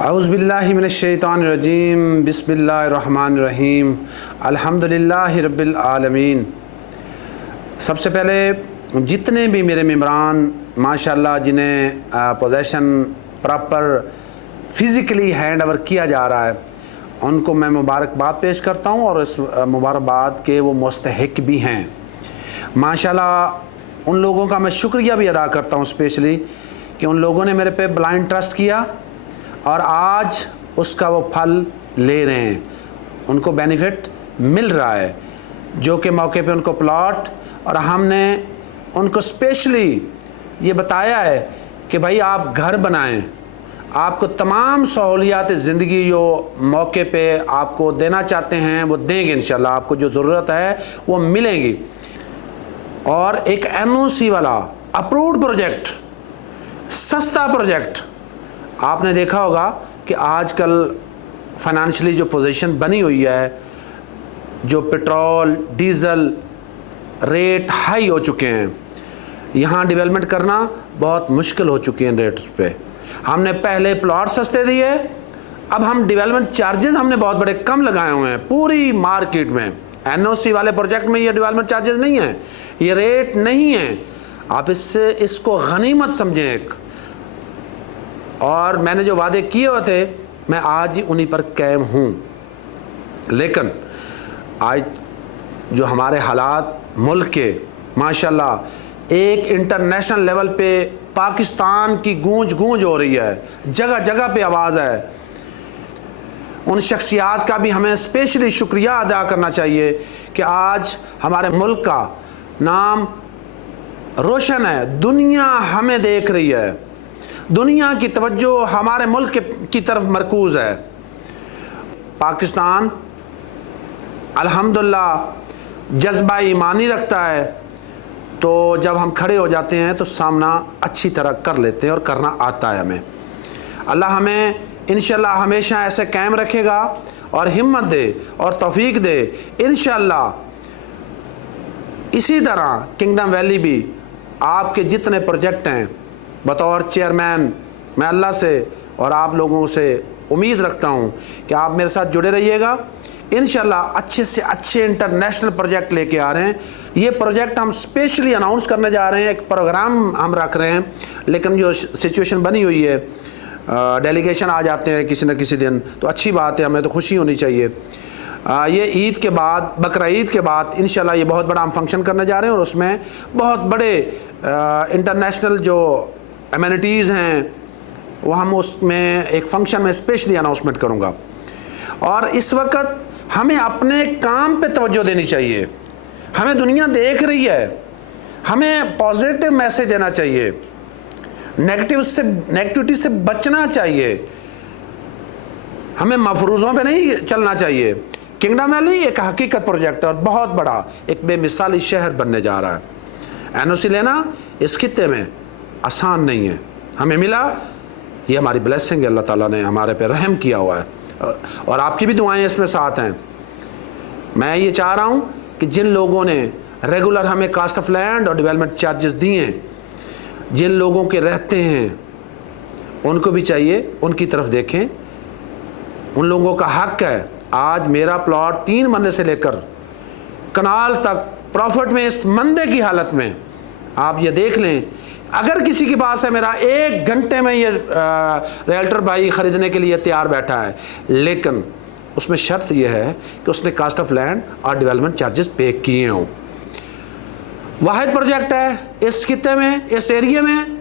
औज़ुबिल्लाहि मिनश्शैतानिर्रजीम बिस्मिल्लाहिर्रहमानिर्रहीम अल्हम्दुलिल्लाहि रब्बिल आलमीन। सबसे पहले जितने भी मेरे मेम्बरान माशाल्लाह जिन्हें possession proper physically hand over किया जा रहा है, उनको मैं मुबारकबाद पेश करता हूँ और इस मुबारकबाद के वो मुस्तहिक भी हैं। माशाल्लाह उन लोगों का मैं शुक्रिया भी अदा करता हूँ स्पेशली कि उन लोगों ने मेरे पे ब्लाइंड ट्रस्ट किया और आज उसका वो फल ले रहे हैं, उनको बेनिफिट मिल रहा है। जो कि मौके पे उनको प्लॉट और हमने उनको स्पेशली ये बताया है कि भाई आप घर बनाएं, आपको तमाम सहूलियात ज़िंदगी जो मौके पे आपको देना चाहते हैं वो देंगे इंशाल्लाह, आपको जो ज़रूरत है वो मिलेंगी। और एक एनओसी वाला अप्रूव्ड प्रोजेक्ट, सस्ता प्रोजेक्ट, आपने देखा होगा कि आजकल फाइनेंशियली जो पोजीशन बनी हुई है, जो पेट्रोल डीज़ल रेट हाई हो चुके हैं, यहाँ डेवलपमेंट करना बहुत मुश्किल हो चुकी हैं रेट्स पे। हमने पहले प्लॉट सस्ते दिए, अब हम डेवलपमेंट चार्जेस हमने बहुत बड़े कम लगाए हुए हैं पूरी मार्केट में। एनओसी वाले प्रोजेक्ट में ये डेवलपमेंट चार्जेस नहीं हैं, ये रेट नहीं है। आप इसको गनीमत समझें एक। और मैंने जो वादे किए हुए थे मैं आज ही उन्हीं पर कायम हूँ। लेकिन आज जो हमारे हालात मुल्क के माशाल्लाह एक इंटरनेशनल लेवल पे पाकिस्तान की गूंज हो रही है, जगह जगह पे आवाज़ है। उन शख्सियात का भी हमें स्पेशली शुक्रिया अदा करना चाहिए कि आज हमारे मुल्क का नाम रोशन है, दुनिया हमें देख रही है, दुनिया की तवज्जो हमारे मुल्क की तरफ मरकूज़ है। पाकिस्तान अल्हम्दुलिल्लाह जज्बा ईमानी रखता है, तो जब हम खड़े हो जाते हैं तो सामना अच्छी तरह कर लेते हैं और करना आता है हमें। अल्लाह हमें इंशाल्लाह हमेशा ऐसे कायम रखेगा और हिम्मत दे और तौफीक दे। इंशाल्लाह इसी तरह किंगडम वैली भी आपके जितने प्रोजेक्ट हैं, बतौर चेयरमैन मैं अल्लाह से और आप लोगों से उम्मीद रखता हूँ कि आप मेरे साथ जुड़े रहिएगा। इंशाल्लाह अच्छे से अच्छे इंटरनेशनल प्रोजेक्ट लेके आ रहे हैं। ये प्रोजेक्ट हम स्पेशली अनाउंस करने जा रहे हैं, एक प्रोग्राम हम रख रहे हैं। लेकिन जो सिचुएशन बनी हुई है, डेलीगेशन आ जाते हैं किसी न किसी दिन, तो अच्छी बात है, हमें तो खुशी होनी चाहिए। ये ईद के बाद, बकरा ईद के बाद इंशाल्लाह ये बहुत बड़ा हम फंक्शन करने जा रहे हैं और उसमें बहुत बड़े इंटरनेशनल जो एमिनिटीज़ हैं वो हम उसमें एक फ़ंक्शन में स्पेशली अनाउंसमेंट करूँगा। और इस वक्त हमें अपने काम पे तवज्जो देनी चाहिए। हमें दुनिया देख रही है, हमें पॉजिटिव मैसेज देना चाहिए, नेगेटिविटी से बचना चाहिए, हमें मफरूज़ों पे नहीं चलना चाहिए। किंगडम वैली एक हकीकत प्रोजेक्ट और बहुत बड़ा एक बेमिसाली शहर बनने जा रहा है। एनओसी लेना इस खित्ते में आसान नहीं है, हमें मिला, ये हमारी ब्लेसिंग है, अल्लाह ताला ने हमारे पे रहम किया हुआ है और आपकी भी दुआएं इसमें साथ हैं। मैं ये चाह रहा हूँ कि जिन लोगों ने रेगुलर हमें कास्ट ऑफ लैंड और डेवलपमेंट चार्जेस दिए, जिन लोगों के रहते हैं, उनको भी चाहिए उनकी तरफ देखें। उन लोगों का हक है। आज मेरा प्लॉट 3 मरले से लेकर कनाल तक प्रॉफिट में, इस मंदे की हालत में आप ये देख लें। अगर किसी के पास है, मेरा 1 घंटे में ये रियल्टर भाई ख़रीदने के लिए तैयार बैठा है, लेकिन उसमें शर्त यह है कि उसने कास्ट ऑफ लैंड और डेवलपमेंट चार्जेस पे किए हों। वाहिद प्रोजेक्ट है इस खित्ते में, इस एरिया में,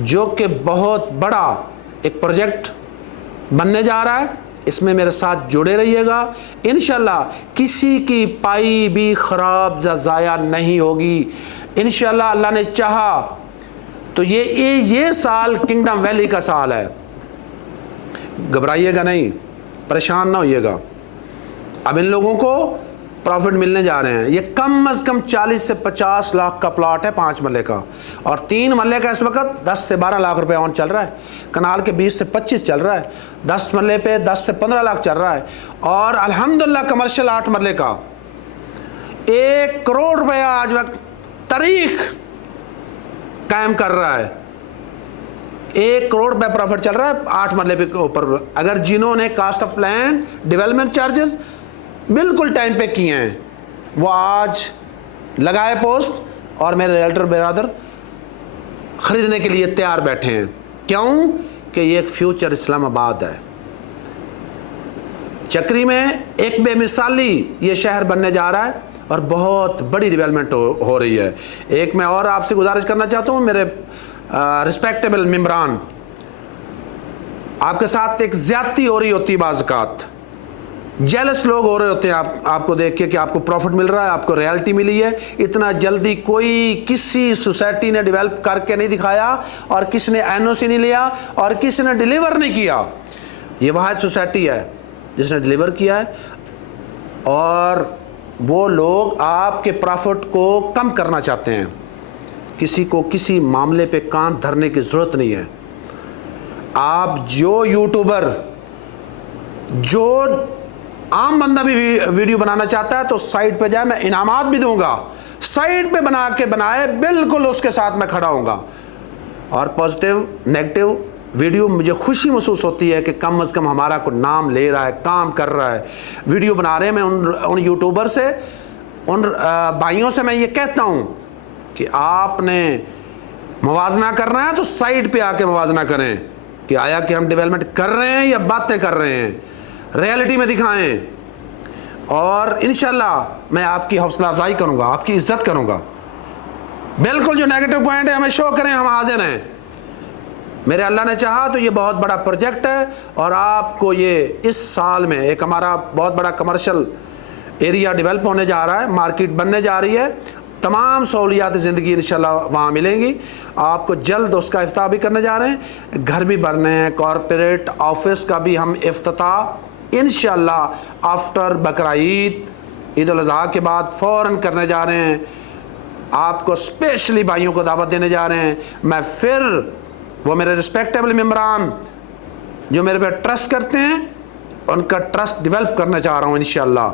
जो कि बहुत बड़ा एक प्रोजेक्ट बनने जा रहा है। इसमें मेरे साथ जुड़े रहिएगा। इंशाल्लाह किसी की पाई भी ख़राब ज़ाया नहीं होगी। इंशाल्लाह अल्लाह ने चाहा तो ये साल किंगडम वैली का साल है। घबराइएगा नहीं, परेशान ना होइएगा। अब इन लोगों को प्रॉफिट मिलने जा रहे हैं। ये कम अज़ कम 40 से 50 लाख का प्लॉट है 5 मरले का, और 3 मरले का इस वक्त 10 से 12 लाख रुपए ऑन चल रहा है। कनाल के 20 से 25 चल रहा है, 10 मरले पे 10 से 15 लाख चल रहा है। और अल्हम्दुलिल्लाह कमर्शियल 8 मरले का 1 करोड़ रुपया आज वक्त तारीख कायम कर रहा है। 1 करोड़ रुपये प्रॉफिट चल रहा है 8 मरले पे ऊपर। अगर जिन्होंने cost of land development charges बिल्कुल टाइम पे किए हैं वो आज लगाए पोस्ट और मेरे रियल्टर बिरादर ख़रीदने के लिए तैयार बैठे हैं। क्यों कि ये एक फ्यूचर इस्लामाबाद है। चक्री में एक बेमिसाली ये शहर बनने जा रहा है और बहुत बड़ी डेवलपमेंट हो रही है। एक मैं और आपसे गुजारिश करना चाहता हूँ मेरे रिस्पेक्टेबल मेम्बरान, आपके साथ एक ज्यादती हो रही होती है, बाज़ जेलस लोग हो रहे होते हैं आपको देख के कि आपको प्रॉफिट मिल रहा है, आपको रियल्टी मिली है। इतना जल्दी कोई किसी सोसाइटी ने डेवलप करके नहीं दिखाया और किसी ने एनओसी नहीं लिया और किसी ने डिलीवर नहीं किया। ये वाहिद सोसाइटी है जिसने डिलीवर किया है और वो लोग आपके प्रॉफिट को कम करना चाहते हैं। किसी को किसी मामले पे कान धरने की ज़रूरत नहीं है। आप जो यूट्यूबर, जो आम बंदा भी वीडियो बनाना चाहता है तो साइड पे जाए, मैं इनामात भी दूंगा, साइड पे बना के बनाए, बिल्कुल उसके साथ मैं खड़ा हूँगा। और पॉजिटिव नेगेटिव वीडियो मुझे खुशी महसूस होती है कि कम से कम हमारा को नाम ले रहा है, काम कर रहा है, वीडियो बना रहे हैं। मैं उन यूट्यूबर से, उन भाइयों से मैं ये कहता हूँ कि आपने मुवाजना करना है तो साइड पे आके मुवाजना करें कि आया कि हम डेवलपमेंट कर रहे हैं या बातें कर रहे हैं, रियलिटी में दिखाएं। और इंशाल्लाह मैं आपकी हौसला अफजाई करूँगा, आपकी इज्जत करूँगा। बिल्कुल जो नेगेटिव पॉइंट है हमें शो करें, हम हाजिर हैं। मेरे अल्लाह ने चाहा तो ये बहुत बड़ा प्रोजेक्ट है और आपको ये इस साल में एक हमारा बहुत बड़ा कमर्शियल एरिया डेवलप होने जा रहा है, मार्केट बनने जा रही है, तमाम सहूलियात ज़िंदगी इंशाल्लाह वहाँ मिलेंगी आपको। जल्द उसका इफ्ताह भी करने जा रहे हैं, घर भी बनने हैं, कॉरपोरेट ऑफिस का भी हम इफ्तिताह इंशाल्लाह आफ्टर बकरा ईद उल अज़हा के बाद फ़ौरन करने जा रहे हैं। आपको स्पेशली भाइयों को दावत देने जा रहे हैं। मैं फिर वो मेरे रिस्पेक्टेबल मेम्बरान जो मेरे पे ट्रस्ट करते हैं उनका ट्रस्ट डेवलप करना चाह रहा हूँ इंशाल्लाह।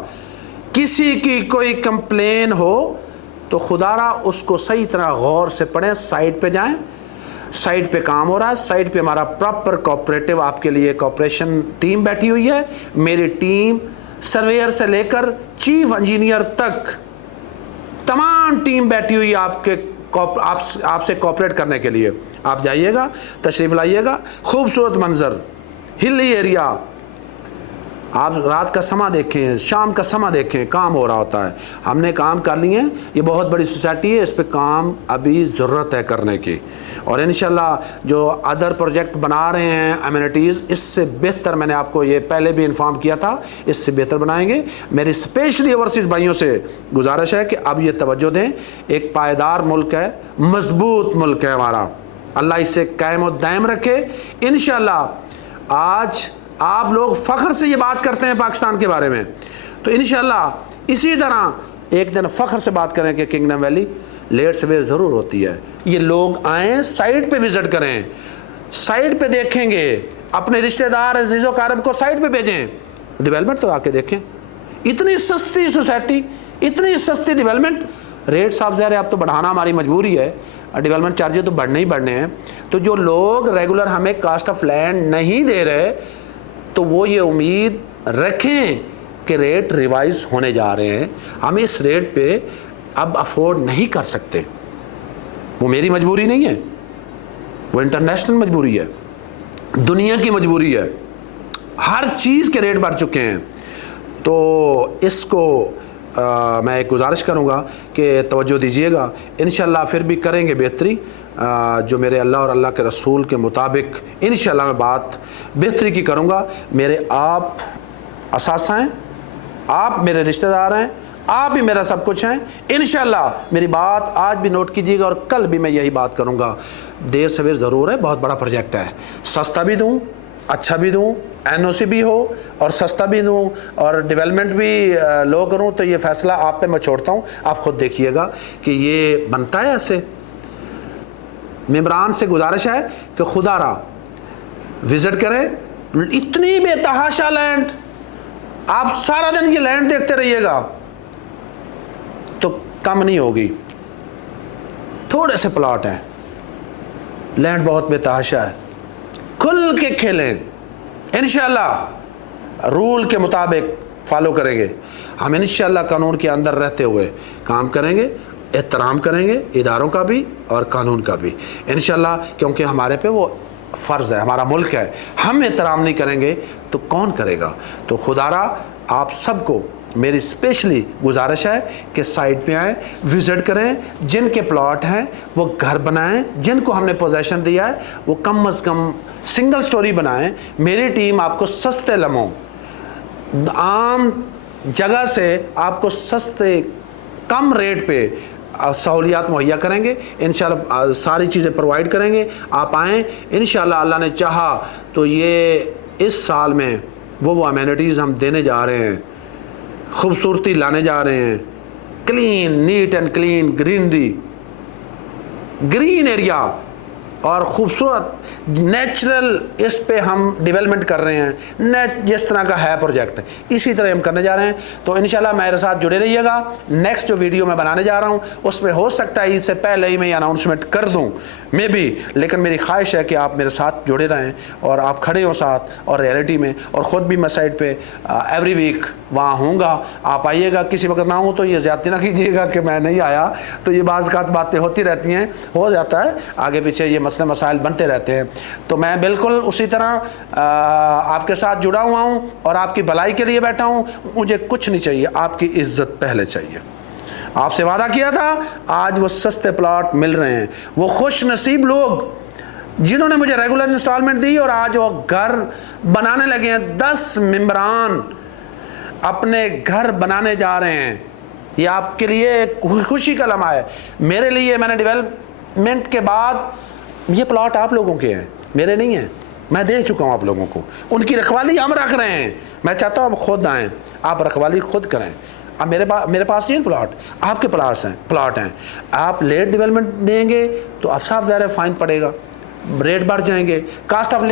किसी की कोई कंप्लेन हो तो खुदारा उसको सही तरह गौर से पढ़ें, साइट पे जाएं, साइट पे काम हो रहा है, साइट पे हमारा प्रॉपर कोऑपरेटिव आपके लिए कोऑपरेशन टीम बैठी हुई है। मेरी टीम सर्वेयर से लेकर चीफ इंजीनियर तक तमाम टीम बैठी हुई है आपसे कोऑपरेट करने के लिए। आप जाइएगा, तशरीफ़ लाइएगा, खूबसूरत मंजर, हिली एरिया। आप रात का समा देखें, शाम का समा देखें, काम हो रहा होता है। हमने काम कर लिए हैं, ये बहुत बड़ी सोसाइटी है, इस पे काम अभी ज़रूरत है करने की। और इंशाल्लाह जो अदर प्रोजेक्ट बना रहे हैं अम्यूनिटीज़, इससे बेहतर, मैंने आपको ये पहले भी इन्फॉर्म किया था, इससे बेहतर बनाएंगे। मेरी स्पेशली ओवरसीज़ भाइयों से गुजारिश है कि अब ये तवज्जो दें। एक पायदार मुल्क है, मजबूत मुल्क है हमारा, अल्लाह इसे कायम और दायम रखे इंशाल्लाह। आज आप लोग फ़ख्र से ये बात करते हैं पाकिस्तान के बारे में, तो इंशाल्लाह इसी तरह एक दिन फ़ख्र से बात करें कि किंगडम वैली लेट सवेर ज़रूर होती है। ये लोग आएँ, साइट पे विज़िट करें, साइट पे देखेंगे, अपने रिश्तेदार अज़ीज़ो कारब को साइट पे भेजें, डेवलपमेंट तो आके देखें। इतनी सस्ती सोसाइटी, इतनी सस्ती डेवलपमेंट। रेट साहब ज़ाहिर है अब तो बढ़ाना हमारी मजबूरी है, डेवलपमेंट चार्जेस तो बढ़ने ही बढ़ने हैं। तो जो लोग रेगुलर हमें कास्ट ऑफ लैंड नहीं दे रहे तो वो ये उम्मीद रखें कि रेट रिवाइज होने जा रहे हैं। हम इस रेट पे अब अफोर्ड नहीं कर सकते। वो मेरी मजबूरी नहीं है, वो इंटरनेशनल मजबूरी है, दुनिया की मजबूरी है। हर चीज़ के रेट बढ़ चुके हैं। तो इसको मैं एक गुजारिश करूँगा कि तवज्जो दीजिएगा। इंशाल्लाह फिर भी करेंगे बेहतरी। जो मेरे अल्लाह और अल्लाह के रसूल के मुताबिक इंशाल्लाह मैं बात बेहतरी की करूँगा। मेरे आप असासा हैं, आप मेरे रिश्तेदार हैं, आप भी मेरा सब कुछ हैं। इंशाल्लाह मेरी बात आज भी नोट कीजिएगा और कल भी मैं यही बात करूँगा। देर सवेर ज़रूर है, बहुत बड़ा प्रोजेक्ट है। सस्ता भी दूँ, अच्छा भी दूँ, एनओसी भी हो और सस्ता भी दूँ और डेवलपमेंट भी लो करूँ, तो ये फ़ैसला आप पे मैं छोड़ता हूँ। आप ख़ुद देखिएगा कि ये बनता है ऐसे। मेम्बरान से गुजारिश है कि खुदारा विज़िट करें। इतनी बेतहाशा लैंड, आप सारा दिन ये लैंड देखते रहिएगा तो कम नहीं होगी। थोड़े से प्लॉट हैं, लैंड बहुत बेतहाशा है। खुल के खेलें, इंशाल्लाह रूल के मुताबिक फॉलो करेंगे, हम इंशाल्लाह कानून के अंदर रहते हुए काम करेंगे, एहतराम करेंगे इदारों का भी और कानून का भी इंशाल्लाह, क्योंकि हमारे पे वो फ़र्ज़ है, हमारा मुल्क है। हम एहतराम नहीं करेंगे तो कौन करेगा। तो खुदारा आप सबको मेरी स्पेशली गुजारिश है कि साइट पे आएँ, विज़िट करें, जिनके प्लॉट हैं वो घर बनाएं, जिनको हमने पोजेसन दिया है वो कम अज़ कम सिंगल स्टोरी बनाएं। मेरी टीम आपको सस्ते लम्हों, आम जगह से आपको सस्ते कम रेट पे सहूलियात मुहैया करेंगे, इंशाल्लाह सारी चीज़ें प्रोवाइड करेंगे। आप आएँ, इंशाल्लाह अल्लाह ने चाहा तो ये इस साल में वो अमेनिटीज़ हम देने जा रहे हैं, खूबसूरती लाने जा रहे हैं, clean, neat and clean greenery, green area और ख़ूबसूरत नेचुरल, इस पे हम डेवलपमेंट कर रहे हैं। जिस तरह का है प्रोजेक्ट इसी तरह हम करने जा रहे हैं। तो इंशाल्लाह मेरे साथ जुड़े रहिएगा। नेक्स्ट जो वीडियो मैं बनाने जा रहा हूँ उसमें हो सकता है इससे पहले ही मैं अनाउंसमेंट कर दूँ मे भी, लेकिन मेरी ख्वाहिश है कि आप मेरे साथ जुड़े रहें और आप खड़े हो साथ और रियलिटी में। और ख़ुद भी मैं साइट पे एवरी वीक वहाँ होऊंगा, आप आइएगा। किसी वक्त ना हो तो ये ज़्यादती ना कीजिएगा कि मैं नहीं आया, तो ये बातें होती रहती हैं, हो जाता है आगे पीछे, ये मसले मसाइल बनते रहते हैं। तो मैं बिल्कुल उसी तरह आपके साथ जुड़ा हुआ हूँ और आपकी भलाई के लिए बैठा हूँ। मुझे कुछ नहीं चाहिए, आपकी इज्जत पहले चाहिए। आपसे वादा किया था, आज वो सस्ते प्लॉट मिल रहे हैं। वो खुश नसीब लोग जिन्होंने मुझे रेगुलर इंस्टॉलमेंट दी और आज वो घर बनाने लगे हैं, 10 मेंबरान अपने घर बनाने जा रहे हैं। ये आपके लिए खुशी का लम्हा है, मेरे लिए। मैंने डेवलपमेंट के बाद ये प्लॉट आप लोगों के हैं, मेरे नहीं हैं, मैं दे चुका हूँ आप लोगों को। उनकी रखवाली हम रख रहे हैं। मैं चाहता हूँ आप खुद आएँ, आप रखवाली खुद करें। अब मेरे पास नहीं प्लॉट, आपके प्लॉट हैं। आप लेट डेवलपमेंट देंगे तो अब साफ ज़ाहिर है फाइन पड़ेगा, रेट बढ़ जाएंगे। कास्ट ऑफ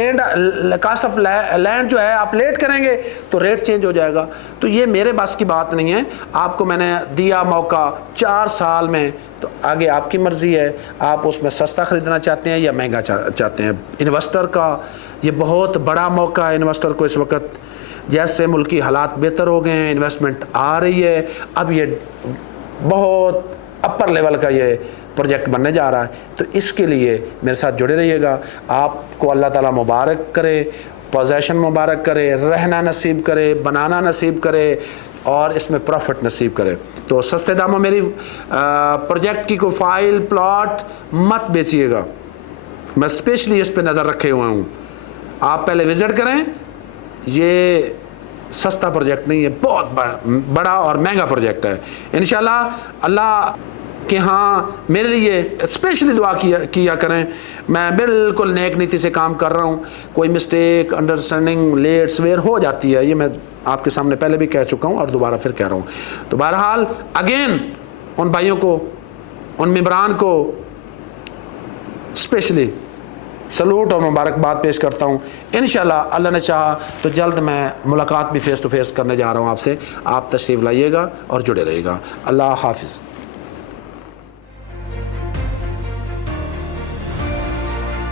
लैंड जो है आप लेट करेंगे तो रेट चेंज हो जाएगा। तो ये मेरे बस की बात नहीं है। आपको मैंने दिया मौका 4 साल में, तो आगे आपकी मर्ज़ी है, आप उसमें सस्ता ख़रीदना चाहते हैं या महंगा चाहते हैं। इन्वेस्टर का ये बहुत बड़ा मौका है। इन्वेस्टर को इस वक्त जैसे मुल्क की हालात बेहतर हो गए हैं, इन्वेस्टमेंट आ रही है, अब ये बहुत अपर लेवल का ये प्रोजेक्ट बनने जा रहा है। तो इसके लिए मेरे साथ जुड़े रहिएगा। आपको अल्लाह ताला मुबारक करे, पोजेसन मुबारक करे, रहना नसीब करे, बनाना नसीब करे और इसमें प्रॉफिट नसीब करे। तो सस्ते दामों मेरी प्रोजेक्ट की कोई फाइल प्लॉट मत बेचिएगा, मैं स्पेशली इस पे नज़र रखे हुआ हूँ। आप पहले विज़िट करें, ये सस्ता प्रोजेक्ट नहीं है, बहुत बड़ा और महंगा प्रोजेक्ट है। इंशाल्लाह अल्लाह कि हाँ मेरे लिए स्पेशली दुआ किया करें। मैं बिल्कुल नेक नीति से काम कर रहा हूँ। कोई मिस्टेक, अंडरस्टैंडिंग, लेट सवेर हो जाती है, ये मैं आपके सामने पहले भी कह चुका हूँ और दोबारा फिर कह रहा हूँ। तो बहरहाल अगेन उन भाइयों को, उन मेंबरान को स्पेशली सलूट और मुबारकबाद पेश करता हूँ। इंशाल्लाह अल्लाह ने चाहा तो जल्द मैं मुलाकात भी फ़ेस टू फेस करने जा रहा हूँ आपसे। आप तशरीफ़ लाइएगा और जुड़े रहिएगा। अल्लाह हाफिज़।